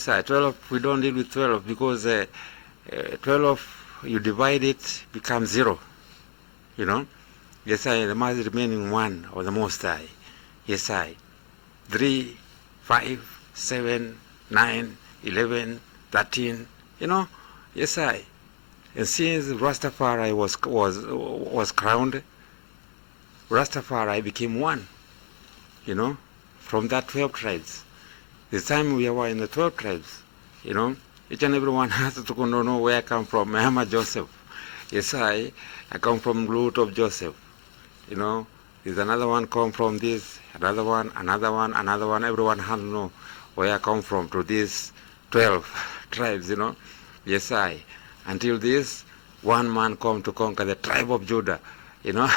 12, we don't deal with 12 because 12, you divide it, becomes 0. You know? Yes, I, the mass remaining 1 or the Most High. Yes, I. 3, 5, 7, 9, 11, 13. You know? Yes, I. And since Rastafari was crowned, Rastafari became 1. You know? From that 12 tribes. This time we were in the 12 tribes, you know. Each and everyone has to know where I come from. I am a Joseph. Yes, I come from root of Joseph. You know, there's another one come from this, another one, another one, another one. Everyone has to know where I come from to these 12 tribes, you know. Yes, I. Until this one man come to conquer the tribe of Judah, you know.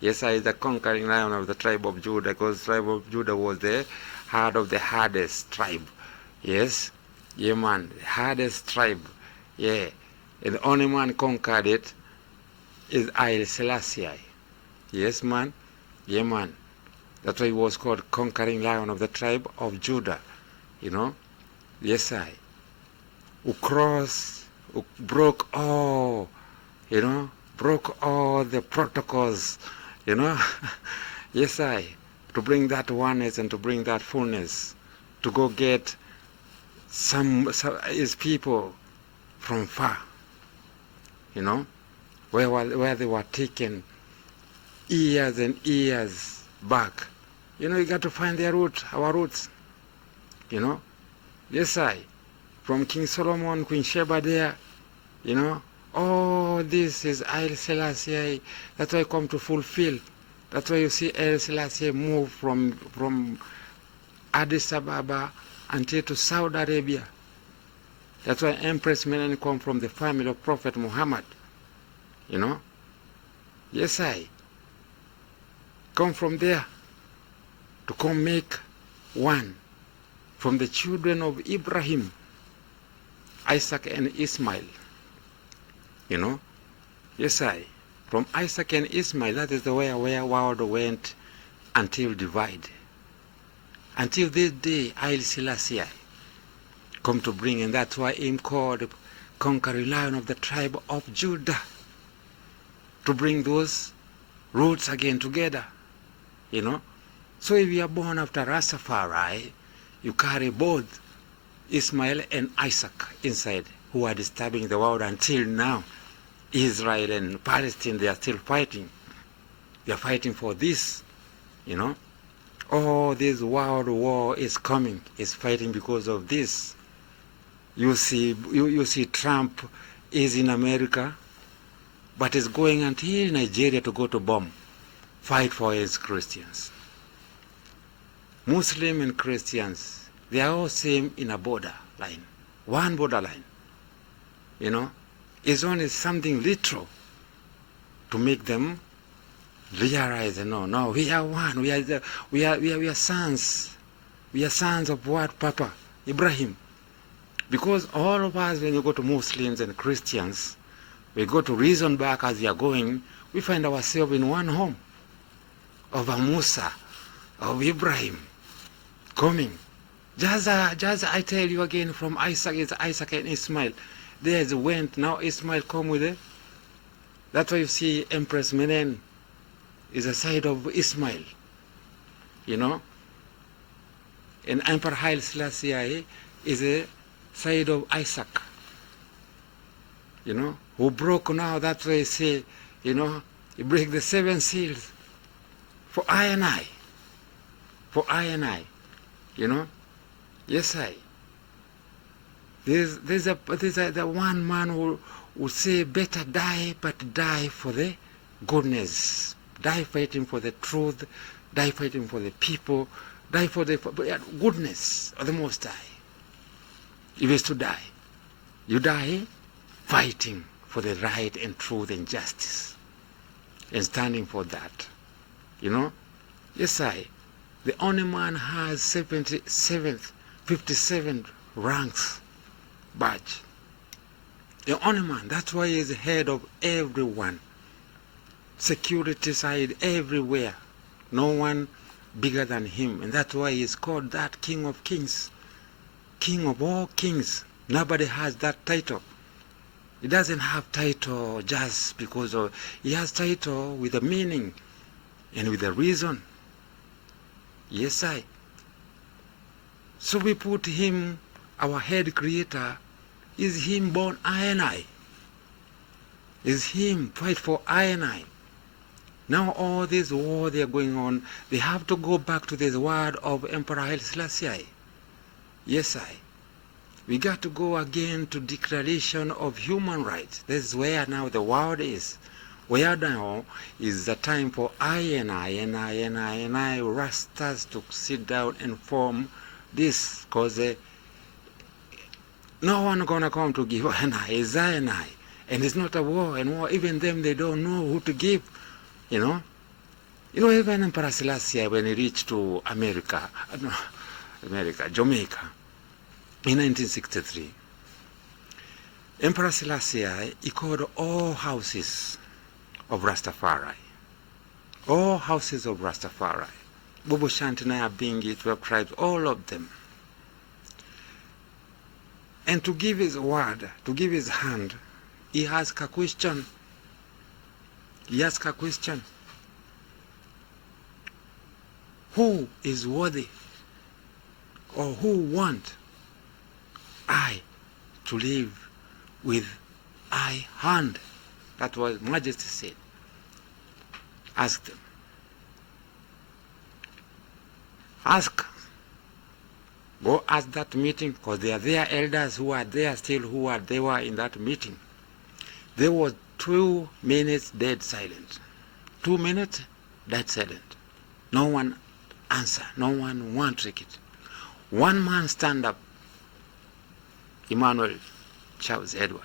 Yes, I is the conquering lion of the tribe of Judah, because the tribe of Judah was the heart of the hardest tribe. Yes, yeah, man, the hardest tribe. Yeah, and the only man conquered it is Haile Selassie. Yes, man. Yeah, man. That's why he was called conquering lion of the tribe of Judah. You know. Yes, I. Who crossed, who broke all, you know, broke all the protocols, you know. Yes, I. To bring that oneness and to bring that fullness, to go get some his people from far, you know, where they were taken years and years back. You know, you got to find their root, our roots, you know. Yes, I. From King Solomon, Queen Sheba there, you know. Oh, this is Haile Selassie. That's why I come to fulfill. That's why you see Haile Selassie move from Addis Ababa until to Saudi Arabia. That's why Empress Menen come from the family of Prophet Muhammad. You know? Yes, I come from there to come make one from the children of Ibrahim, Isaac and Ismail. You know? Yes, I. From Isaac and Ismail, that is the way where world went until divide. Until this day, Haile Selassie come to bring, and that's why him called conquering lion of the tribe of Judah, to bring those roots again together, you know. So if you are born after Rastafari, you carry both Ismail and Isaac inside, who are disturbing the world until now. Israel and Palestine, they are still fighting. They are fighting for this, you know. Oh, this world war is coming, is fighting because of this. You see Trump is in America, but is going until Nigeria to go to bomb, fight for his Christians. Muslim and Christians, they are all same in a border line, one borderline, you know. It's only something literal to make them realize, no, we are one. We are sons. We are sons of what, Papa? Ibrahim. Because all of us, when you go to Muslims and Christians, we go to reason back as we are going, we find ourselves in one home of a Musa, of Ibrahim, coming. Just I tell you again, from Isaac, it's Isaac and Ismail. There's went, now Ismail come with it. That's why you see Empress Menen is a side of Ismail, you know. And Emperor Haile Selassie is a side of Isaac, you know, who broke now. That's why I say, you know, he break the 7 seals for I and I. For I and I, you know. Yes, I. There's the one man who will say, better die, but die for the goodness. Die fighting for the truth. Die fighting for the people. Die for the goodness of the Most High. If it's to die, you die fighting for the right and truth and justice, and standing for that. You know? Yes, I. The only man has 57 ranks badge. The only man. That's why he is the head of everyone. Security side everywhere. No one bigger than him. And that's why he is called that King of Kings. king of all kings. Nobody has that title. He doesn't have title just because of, he has title with a meaning and with a reason. Yes, I. So we put him, our head creator, is him born I and I. Is him fight for I and I. Now all this war they are going on, they have to go back to this word of Emperor Haile Selassie. Yes, I. We got to go again to declaration of human rights. This is where now the world is. Where now is the time for I and I, Rastas to sit down and form this, because no one gonna come to give an I, is I and I. And it's not a war, and war, even them, they don't know who to give, you know. You know, even Emperor Selassie, when he reached to Jamaica, in 1963, Emperor Selassie, he called all houses of Rastafari. All houses of Rastafari. Bobo Shantinaya, Bingi, 12 tribes, all of them. And to give his word, to give his hand, he asked a question. He asked a question. Who is worthy, or who want I to live with I hand? That was Majesty said. Ask them. Ask. Go ask that meeting, because they are their elders who are there still, they were in that meeting. There was 2 minutes dead silent. 2 minutes dead silent. No one answer. No one want to take it. One man stand up. Emmanuel Charles Edward.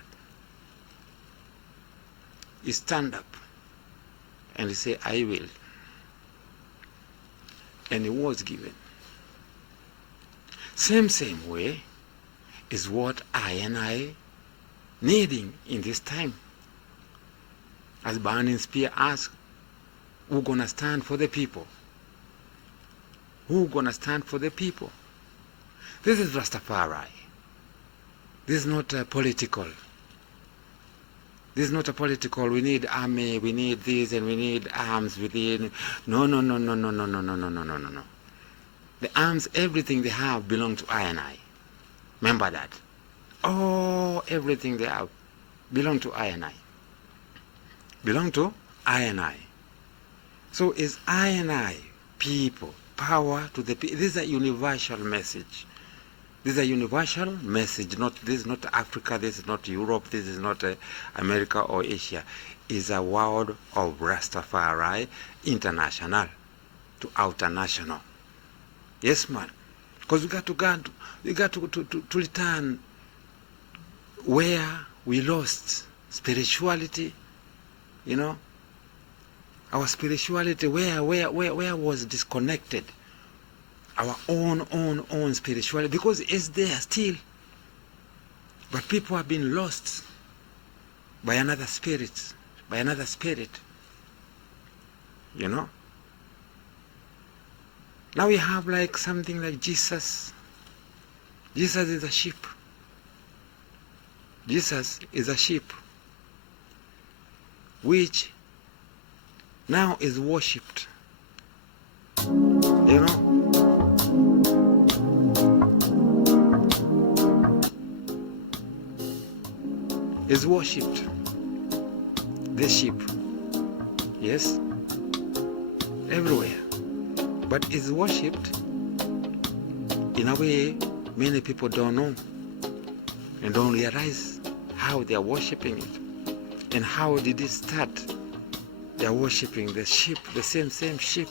He stand up and he say, I will. And he was given. Same way is what I and I needing in this time. As Burning Spear asked, who gonna stand for the people? Who gonna stand for the people? This is Rastafari. This is not political. This is not a political. We need army, we need this, and we need arms. We need no. The arms, everything they have belong to I and I. Remember that. Oh, everything they have belong to I and I. Belong to I and I. So is I and I, people, power to the people. This is a universal message. This is a universal message. This is not Africa, this is not Europe, this is not America or Asia. It's a world of Rastafari, international to outer national. Yes, man. Because we got to return where we lost spirituality, you know. Our spirituality, where was disconnected. Our own spirituality, because it's there still. But people have been lost by another spirit, you know. Now we have like something like Jesus. Jesus is a sheep. Jesus is a sheep, which now is worshipped, you know. Is worshipped, the sheep, yes, everywhere, but is worshipped in a way many people don't know and don't realize how they are worshipping it and how did it start. They are worshipping the sheep, the same sheep.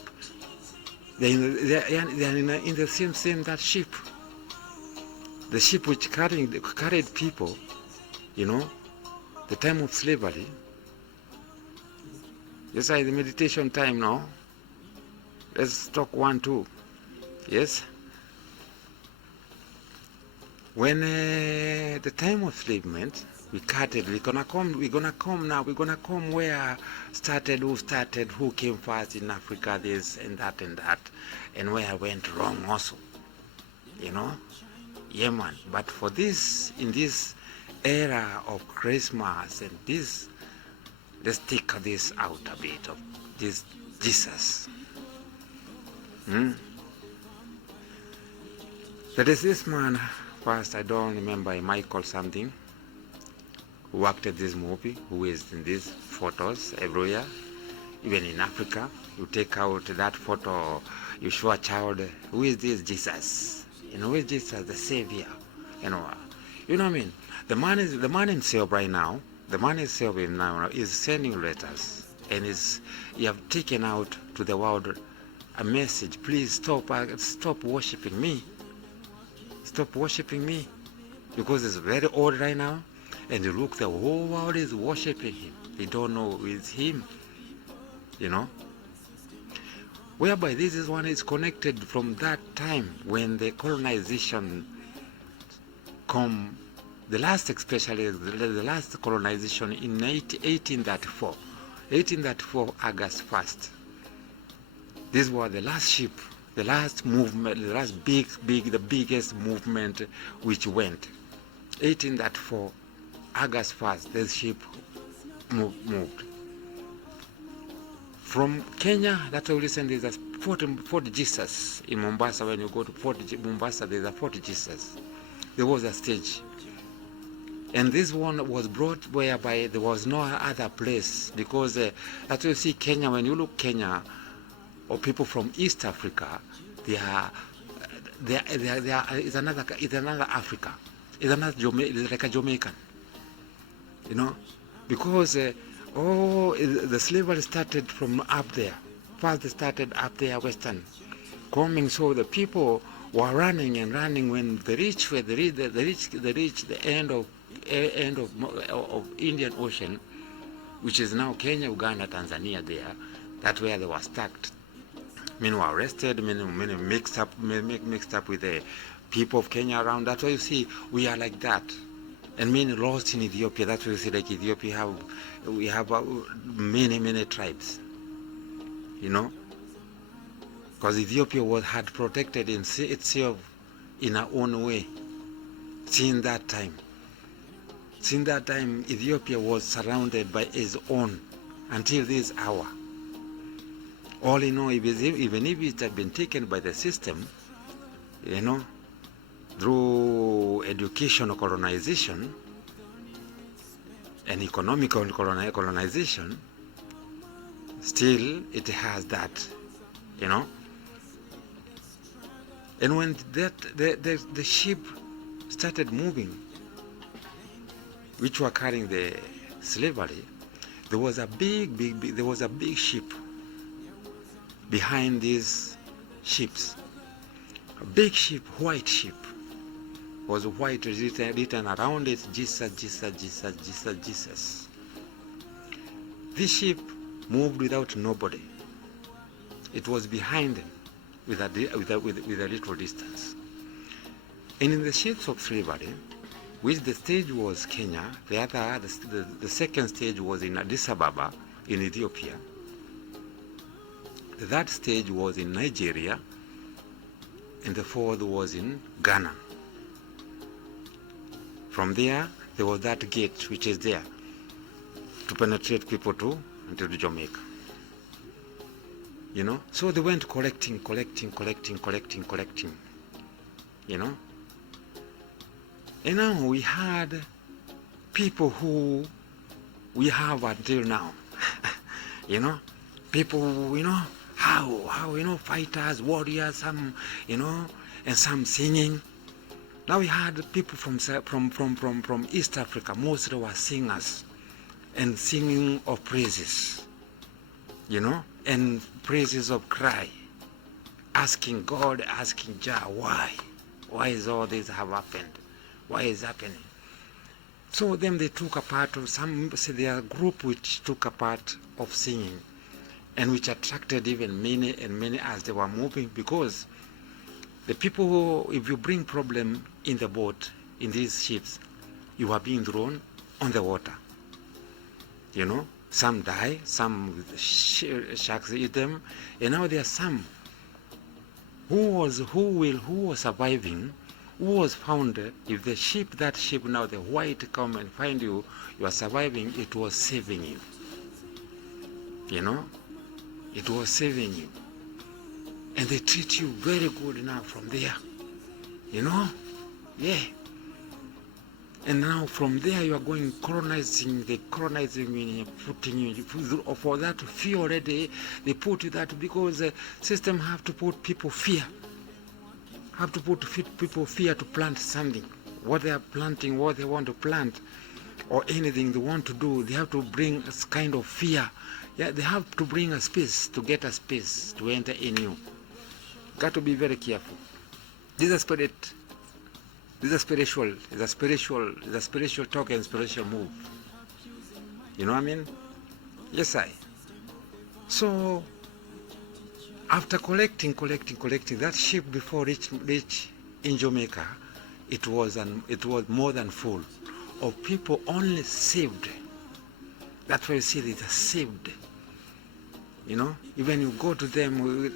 They are in the same that sheep, the sheep which carried people, you know. The time of slavery. Yes, the meditation time now. Let's talk 1, 2. Yes. When the time of enslavement, we carted. We're gonna come now. We're gonna come where who started, who came first in Africa, this and that, and where I went wrong also. You know. Yeah, man. But for this, in this era of Christmas and this, let's take this out a bit of this Jesus. There is this man, first I don't remember, Michael something, who worked at this movie, who is in these photos everywhere, even in Africa. You take out that photo, you show a child, who is this Jesus? Who is Jesus, the Savior? You know what I mean? The man himself right now, the man himself now is sending letters, and he have taken out to the world a message: please stop worshiping me. Stop worshiping me, because it's very old right now, and you look, the whole world is worshiping him. They don't know it's him, whereby this is one is connected from that time when the colonization come, the last, especially the last colonization in 1834 August 1st. These were the last ship, the last movement, the last the biggest movement which went. 1834 August 1st, the ship moved. From Kenya, that's why recently there's a Fort Jesus in Mombasa. When you go to Mombasa, there's a Fort Jesus. There was a stage. And this one was brought whereby there was no other place, because that's why you see Kenya, when you look Kenya, or people from East Africa, it's another Africa. It's like a Jamaican, because the slavery started from up there. First they started up there, western, coming. So the people were running and running. When they reached the end of Indian Ocean, which is now Kenya, Uganda, Tanzania. That's where they were stuck. Many were arrested. Many mixed up with the people of Kenya around. That's why you see we are like that. And many lost in Ethiopia. That's why you see, like, Ethiopia we have many tribes, because Ethiopia had protected itself in our own way. Since that time, Ethiopia was surrounded by its own until this hour. All in all, even if it had been taken by the system, through educational colonization and economical colonization, still it has that, And when the ship started moving, which were carrying the slavery, there was a big ship behind these ships. A big ship, white ship, was white, written around it, Jesus, Jesus, Jesus, Jesus, Jesus. This ship moved without nobody. It was behind them with a little distance. And in the ships of slavery, which the stage was Kenya, the second stage was in Addis Ababa in Ethiopia, the third stage was in Nigeria, and the fourth was in Ghana. From there was that gate which is there to penetrate people until Jamaica. So they went collecting. And now we had people who we have until now. People, how, fighters, warriors, some, and some singing. Now we had people from East Africa, mostly were singers, and singing of praises, and praises of cry, asking God, asking Jah, why is all this have happened? Why is happening? So then they took a part of their group which took a part of singing, and which attracted even many as they were moving, because the people who, if you bring problem in the boat, in these ships, you are being thrown on the water. Some die, some sharks eat them, and now there are some who was surviving who was found, if the sheep, that sheep now, the white come and find you, you are surviving, it was saving you. You know, it was saving you. And they treat you very good now from there. You know, yeah. And now from there you are going colonizing, putting you, for that fear already, they put you that because the system have to put people fear. Have to put people fear to plant something. What they are planting, what they want to plant, or anything they want to do, they have to bring a kind of fear. Yeah, they have to bring a space, to get a space to enter in you. Got to be very careful. This is a spirit. This is a spiritual talk and spiritual move. You know what I mean? Yes, I. So, after collecting, that ship before reach in Jamaica, it was more than full of people only saved. That's why you see they are saved. You know, even you go to them,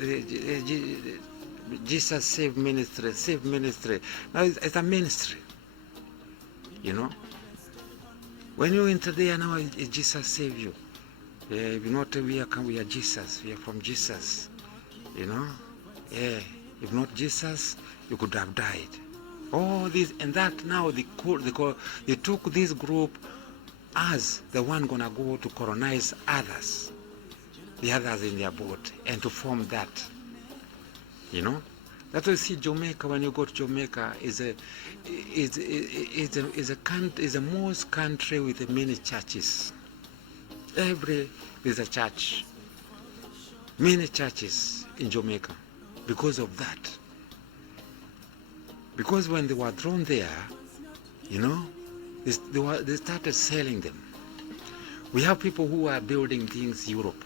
Jesus save ministry. Now it's a ministry. You know, when you enter there now, Jesus save you. Yeah, if not, we are Jesus. We are from Jesus. You know, yeah. If not Jesus, you could have died. All this and that. Now they took this group as the one gonna go to colonize others, the others in their boat, and to form that. You know, that's why you see Jamaica. When you go to Jamaica, is a most country with many churches. There's a church, many churches in Jamaica, because of that. Because when they were thrown there, you know, they started selling them. We have people who are building things Europe.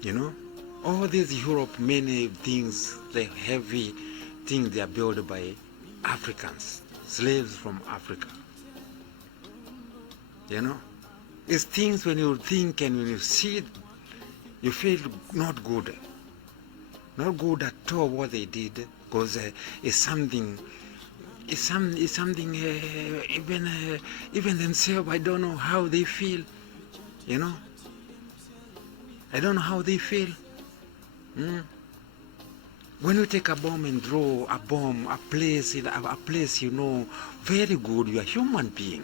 You know. All these Europe, many things, the heavy things, they are built by Africans, slaves from Africa. You know, it's things when you think and when you see it, you feel not good at all what they did, because it's something. Even themselves, I don't know how they feel. You know, I don't know how they feel. When you take a bomb and throw a place, you know, very good, you are a human being.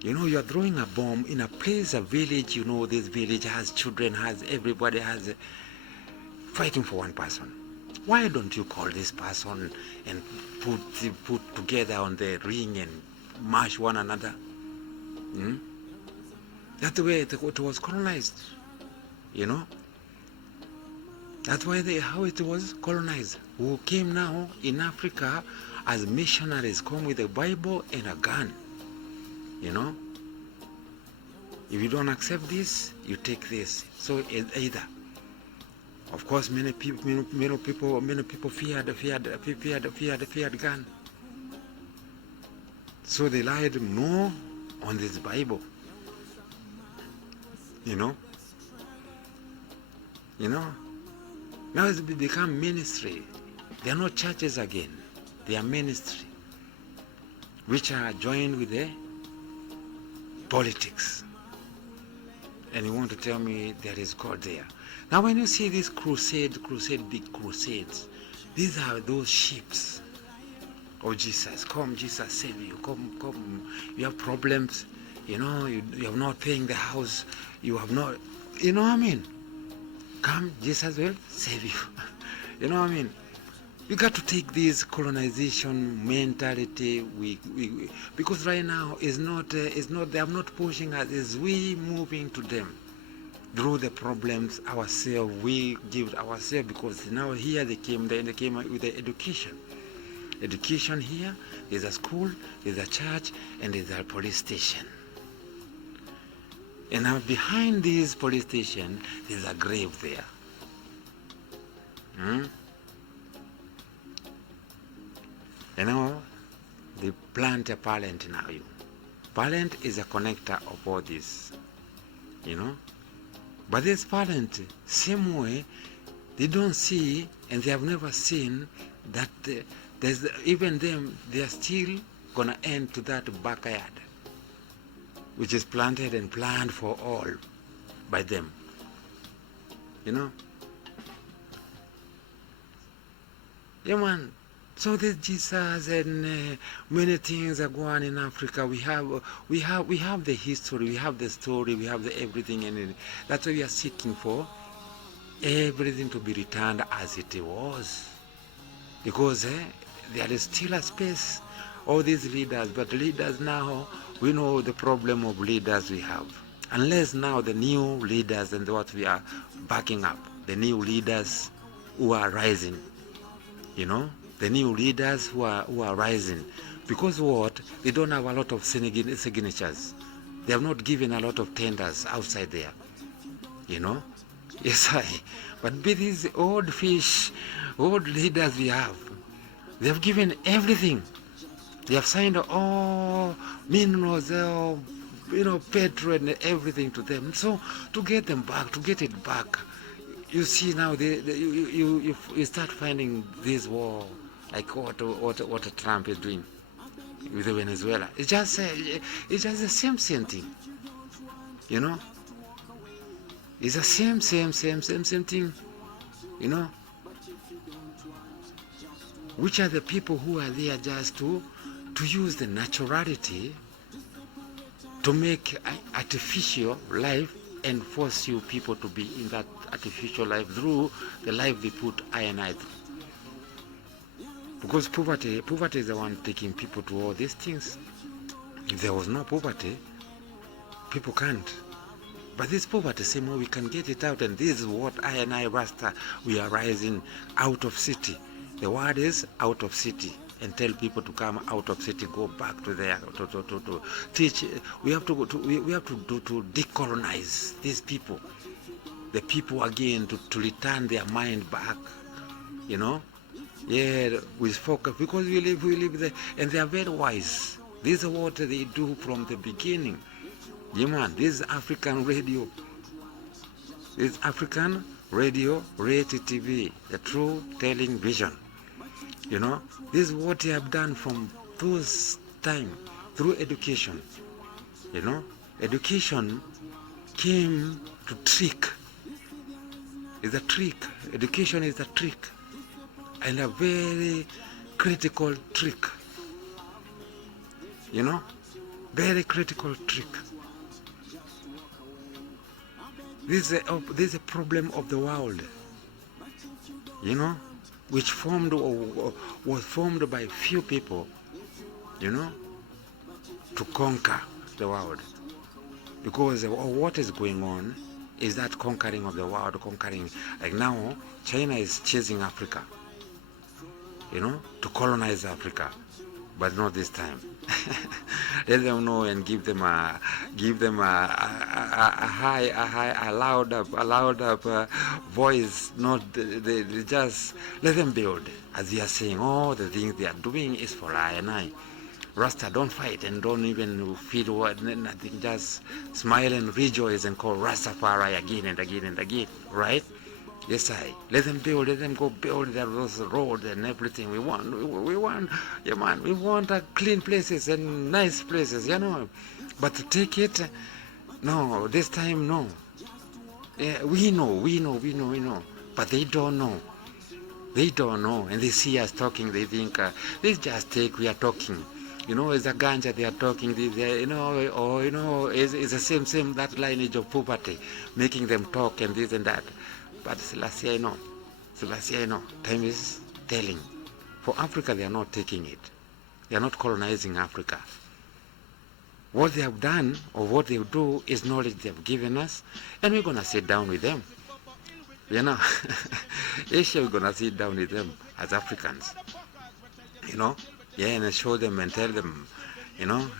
You know, you are throwing a bomb in a place, a village, you know, this village has children, everybody has fighting for one person. Why don't you call this person and put together on the ring and mash one another? That's the way it was colonized, you know. That's why how it was colonized. Who came now in Africa as missionaries, come with a Bible and a gun. You know, if you don't accept this, you take this. So either, of course, many people feared gun. So they lied more on this Bible. You know. Now it's become ministry. They are not churches again. They are ministry, which are joined with the politics. And you want to tell me there is God there. Now when you see these big crusades, these are those ships of Jesus. Come, Jesus, save you. Come. You have problems. You know, you have not paying the house. You have not, you know what I mean? Come, Jesus will save you. You know what I mean? We got to take this colonization mentality. Because right now they are not pushing us. It's we moving to them through the problems ourselves. We give ourselves, because now here they came with the education. Education here, there's a school, there's a church, and there's a police station. And now behind this police station, there's a grave there. You know, they plant a parent now. Parent is a connector of all this. You know? But this parent, same way, they don't see, and they have never seen that Even them, they are still gonna end to that backyard, which is planted and planned for all by them. Yeah, man. So there's Jesus and many things are going in Africa. We have the history, we have the story, we have the everything, and that's why we are seeking for everything to be returned as it was, because there is still a space. All these leaders, but leaders now, we know the problem of leaders we have. Unless now the new leaders and what we are backing up, the new leaders who are rising, the new leaders who are rising, because what, they don't have a lot of signatures. They have not given a lot of tenders outside there, Yes, but with these old fish, old leaders we have, they have given everything. They have signed all minerals, petrol and everything to them. So to get them back, to get it back, you see now you start finding this war, like what Trump is doing with Venezuela. It's just the same thing, It's the same thing, Which are the people who are there just to use the naturality to make artificial life and force you people to be in that artificial life through the life they put I and I through. Because poverty is the one taking people to all these things. If there was no poverty, people can't. But this poverty, same way we can get it out, and this is what I and I, Rasta, we are rising out of city. The word is out of city, and tell people to come out of city, go back to there, to teach. We have to decolonize these people, the people again, to return their mind back, Yeah, with focus, because we live there, and they are very wise. This is what they do from the beginning. Yeah, man, this is African radio. This is African radio, Rayttv, the true telling vision. This is what they have done from those time through education. Education came to trick. It's a trick. Education is a trick, and a very critical trick. Very critical trick. This is a problem of the world, which was formed by few people, to conquer the world. Because what is going on is that conquering of the world, like now, China is chasing Africa, to colonize Africa, but not this time. Let them know and give them a loud up voice. Not they just let them build, as they are saying. All the things they are doing is for I and I. Rasta, don't fight and don't even feel nothing. Just smile and rejoice and call Rastafari again and again and again. Right? Yes, let them build. Let them go build those roads and everything. We want, yeah, man. We want clean places and nice places, But to take it, no. This time, no. Yeah, we know. But they don't know. They don't know, and they see us talking. They think they just take. We are talking. It's a ganja they are talking. It's the same that lineage of poverty, making them talk and this and that. But Selassie, I know. Time is telling. For Africa, they are not taking it. They are not colonizing Africa. What they have done, or what they do, is knowledge they have given us, and we're going to sit down with them. Asia, we're going to sit down with them as Africans. And show them and tell them,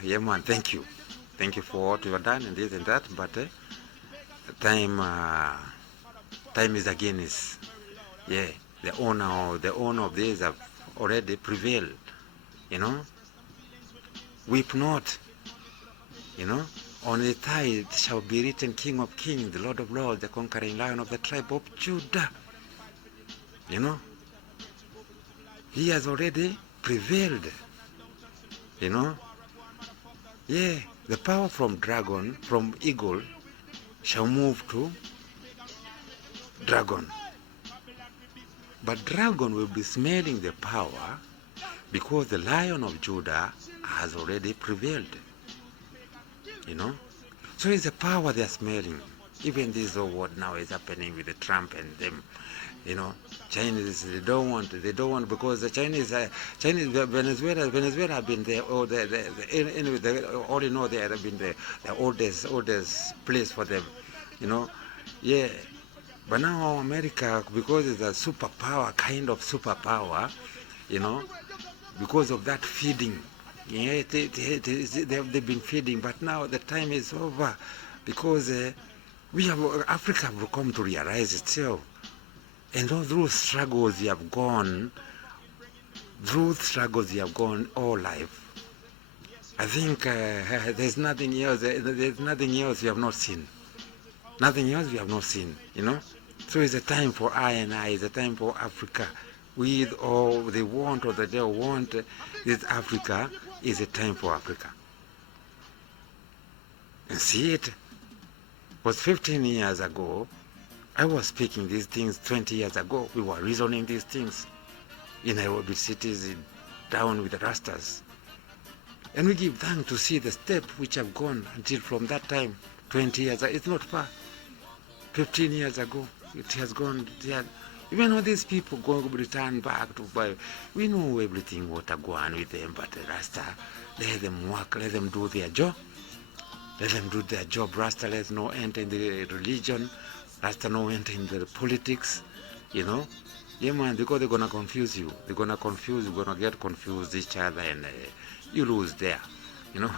yeah, man, thank you. Thank you for what you have done and this and that, but time is against. The owner of this have already prevailed. Weep not. On the thigh shall be written King of Kings, the Lord of Lords, the conquering Lion of the tribe of Judah. He has already prevailed, you know. Yeah, the power from dragon, from eagle, shall move to dragon. But dragon will be smelling the power because the Lion of Judah has already prevailed, you know. So it's the power they're smelling. Even this whole what now is happening with the Trump and them, you know. Chinese, they don't want because the Chinese, Venezuela have been there, or anyway, all you know, they have been the oldest place for them, you know. Yeah, but now America, because it's a superpower, kind of superpower, you know, because of that feeding. Yeah, they've been feeding, but now the time is over because Africa have come to realize itself. And all those struggles you have gone, all life. I think there's nothing else you have not seen. Nothing else we have not seen, you know. So it's a time for I, it's a time for Africa. With all they want or that they want, this Africa is a time for Africa. And see it was 15 years ago. I was speaking these things 20 years ago. We were reasoning these things in Nairobi cities, down with the Rastas. And we give thanks to see the step which have gone until from that time, 20 years, it's not far. 15 years ago, it has gone. Even all these people going to return back to buy, we know everything what are going with them, but the Rasta, let them work, let them do their job. Let them do their job. Rasta, let's no enter in the religion. Rasta no enter in the politics, you know. Yeah, man, because they're going to confuse you. They're going to get confused each other, and you lose there, you know.